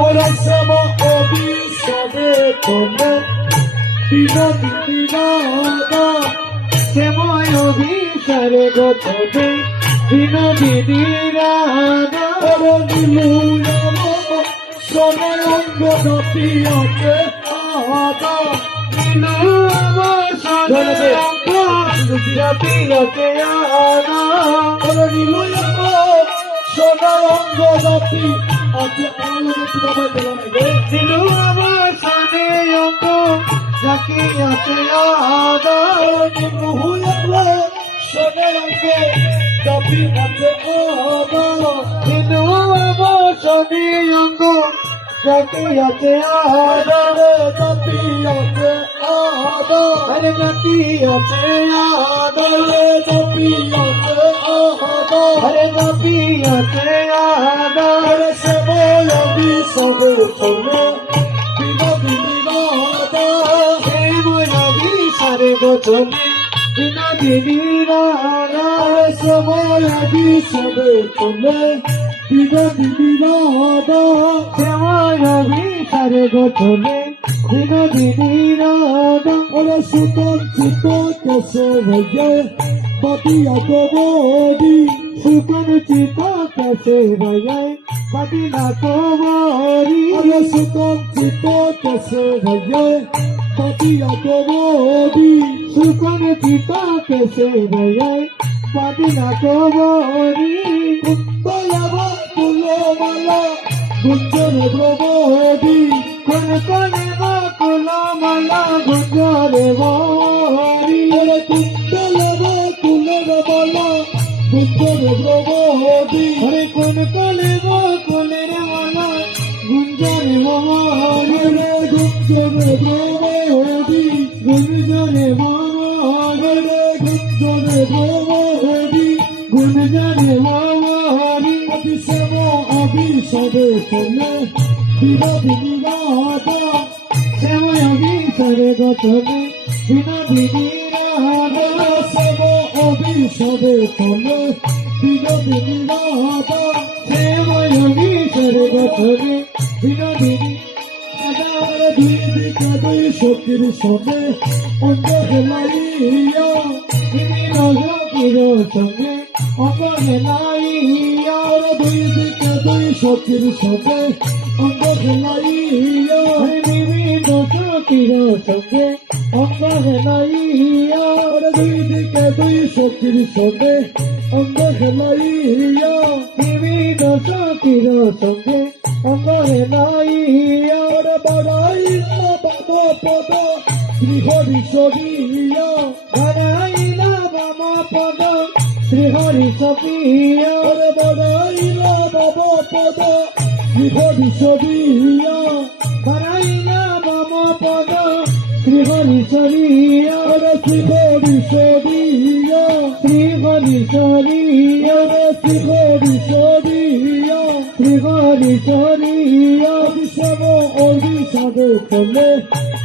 ওরা শ্যাম অভিষবে তোলে বিনোদিনী রাধা শ্যাময় অভিসারে গোতবে বিনোদিনী রাধা ওরা নীলুয়াম সময় অঙ্গ পিয়াতে আদা নীলু অবসরে অঙ্গ পিয়াতে আদা ওরা নীলুয়াম সময় অঙ্গ আছে আলো বাবা দেওয়া নীলু অবসরে অঙ্গ পিয়াতে আদা নীলু অবসরে অঙ্গ পিয়াতে আদা আরে পিয়াতে আদা আরে পিয়াতে আদা শ্যাময় অভিসারে গোতবে বিনোদিনী রাধা সময় বিষবে তোলে বিনোদিনী রাধা শ্যাময় অভিসারে গোতবে বিনোদিনী রাধা ওরা সুতন চিত কেসে ভয়ে বাপিয়া কবি সুতন চিত কেসে ভয়ে বাপিয়া কবি ওরা সুতন চিত কেসে ভয়ে বাপিয়া কবি সুতন চিত কেসে ভয়ে বাপিয়া কবি কুন্তলাবা কুলমালা গুঞ্জরে প্রবোধি কোন কোনে বাকুল মালা গুঞ্জরে বরি ওরা কুন্তলাবা কুলমালা গুঞ্জরে প্রবোধি হরে কোন কোনে বাকুলের মালা গুঞ্জরে বরি গুঞ্জরে প্রবোধি গুঞ্জরে বরি গুঞ্জরে প্রবোধি গুঞ্জরে বরি অভিষেব অভিষবে তোলে বিনোদিনী রাধা শ্যাময় অভিসারে গোতবে বিনোদিনী রাধা অভিষেব অভিষবে তোলে বিনোদিনী রাধা শ্যাময় অভিসারে গোতবে বিনোদিনী রাধা দুই দিকে দুই সখীর সবে অঙ্গ হেলাইয়া তিনি রসকির সঙ্গে অঙ্গ হেলাইয়া দুই দিকে দুই সখীর সবে অঙ্গ হেলাইয়া বিভিন্ন সখীর সঙ্গে অঙ্গ হেলাইয়া দুই দিকে দুই সখীর সবে অঙ্গ হেলাইয়া বিভিন্ন সখীর সঙ্গে অঙ্গ হেলাইয়া বাড়াইলা বাবা পদ শ্রীহরি সরিয়া বাড়াইলা বামা পদ শ্রীহরি সপিয়া বাড়াইলা বাবা পদ শ্রীহরি সরিয়া বাড়াইলা বামা পদ শ্রীহরি সরিয়া শ্রীহরি সরিয়া শ্রীহরি সরিয়া শ্রীহরি সরিয়া শ্রীহরি সরিয়া অভিষেব অভিষবে তোলে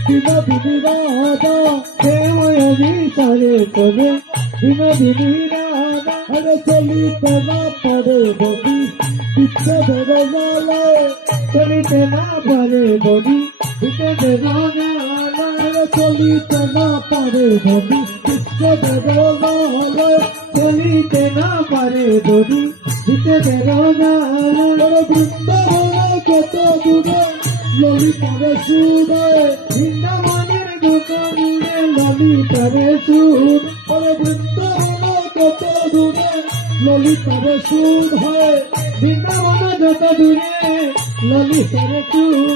বিনোদিনী রাধা শ্যাময় অভিসারে তবে বিনোদিনী রাধা আরে চলিতে না পারে বদি ইচ্ছে ধরে গেলে চলিতে না পারে বলি দিতে দেব না চলিতে না পারে বদি ইচ্ছে ধরে গেলে চলিতে না পারে বলি দিতে দেব না বৃন্দাবনে কত দূরে ললিতারে সুরে বৃন্দাবনের দোকানে ললিতারে সুর বৃন্দাবনে কত দূরে ললিতারে সুর হয় বৃন্দাবন যত দূরে ললিতারে সুর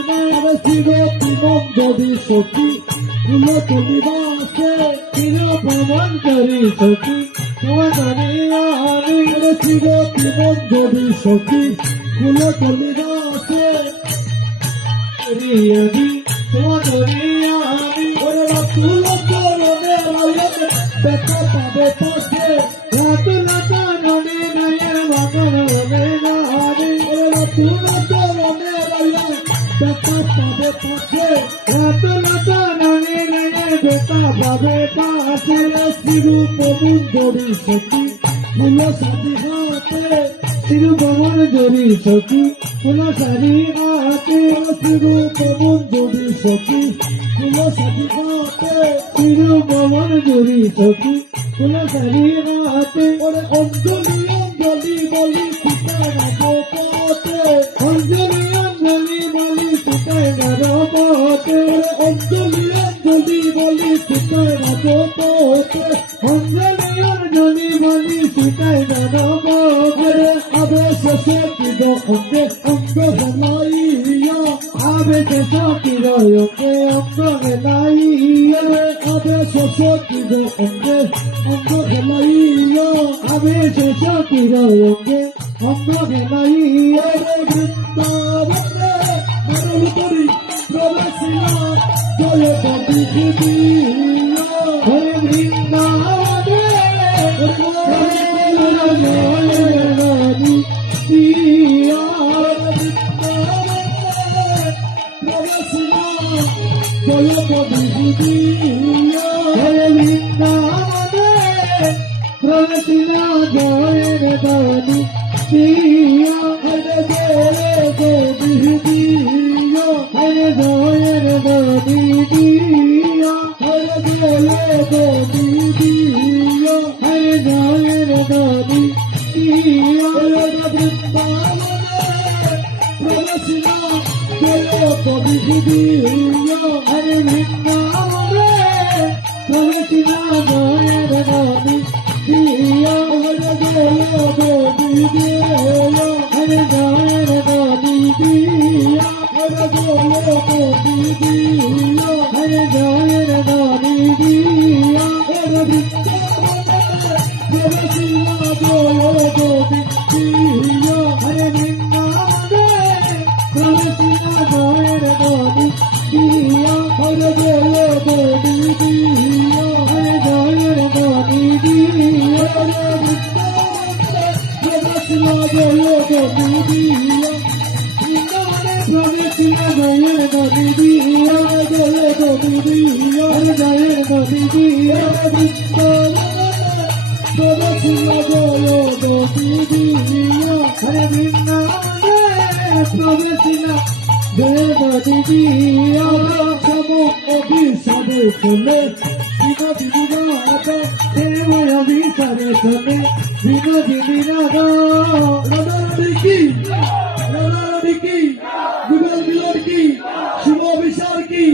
শিব তিমম যদি সখী ফুল তুলিবাসে চির প্রমাণ করি সখী তোমারে আমি শিব তিমম যদি সখী ফুল তুলিবাসে আমি তোমারে আমি ফুল চরণে রায়ত দেখা পাবে পাশে রাতুলতা ননে নয়ে বাগর বলে না আমি ফুল চরণে রায়ত দেখা পাবে পাশে রাতুলতা ননে নয়ে বেতা পাবে পাশে শিরূপ মুঞ্জরি সখী ফুল সাজি হাতে তিরুপবন জরি সখী কুলসারি ঘাটে চিরুপমঞ্জুরি সখী কুলসারি ঘাটে তিরুপবন জুড়ি সখী কুলসারি ঘাটে ওরে অঞ্জলি অঞ্জলি বলি সীতারা গোপতে অঞ্জলি অঞ্জলি বলি সীতায় গর্ভবতে অঞ্জলি অঞ্জলি বলি সীতারা গোপতে অঞ্জলি অঞ্জলি বলি সীতায় গর্ভবতে আবেশ সখির অঙ্গে অঙ্গ হেলাইয়া আবেশ সখির অঙ্গে অঙ্গ হেলাইয়া আবেশ সখির অঙ্গে অঙ্গ হেলাইয়া আবেশ সখির অঙ্গে অঙ্গ হেলাইয়া বৃন্দাবনে মরণ করি প্রবেশিয়া জয় কবি দিয়া হরে বৃন্দাবনে জয় কবি দিয়া হরে বৃন্দাবনে প্রবেশিলা জয়ের দানি দিয়া হরে জয় কবি দিয়া হরে জয়ের দানি দিয়া হরে জয় কবি দিয়া হরে জয়ের দানি দিয়া হরে বৃন্দাবনে প্রবেশিলা জয় কবি দিয়া হরে বৃন্দাবনে প্রবেশিলা জয়ের দানি দিয়া হরে জয় কবি দিয়া হরে জয়ের দানি দিয়া হরে জয় কবি দিয়া হরে জয়ের দানি দিয়া হরে বৃন্দাবনে প্রবেশিলা জয় কবি দিয়া হরে বৃন্দাবনে প্রবেশিলা জয়ের দানি দিয়া হরে জয় কবি দিয়া হরে জয়ের দানি দিয়া হরে বৃন্দাবনে প্রবেশিলা জয় কবি দিয়া বৃন্দাবনে প্রবেশিলা জয়ের দানি দিয়া জয় কবি দিয়া হরে জয়ের দানি দিয়া প্রবেশিলা জয় কবি দিয়া হরে বৃন্দাবনে প্রবেশিলা জয়ের দানি দিয়া সব অভিশাপে চলে বিনোদিনী রাধা দেবর বিচারে শোনে বিনোদিনী রাধা রাধারানী কি রাধারানী কি যুগল মিলন কি শুভ বিচার কি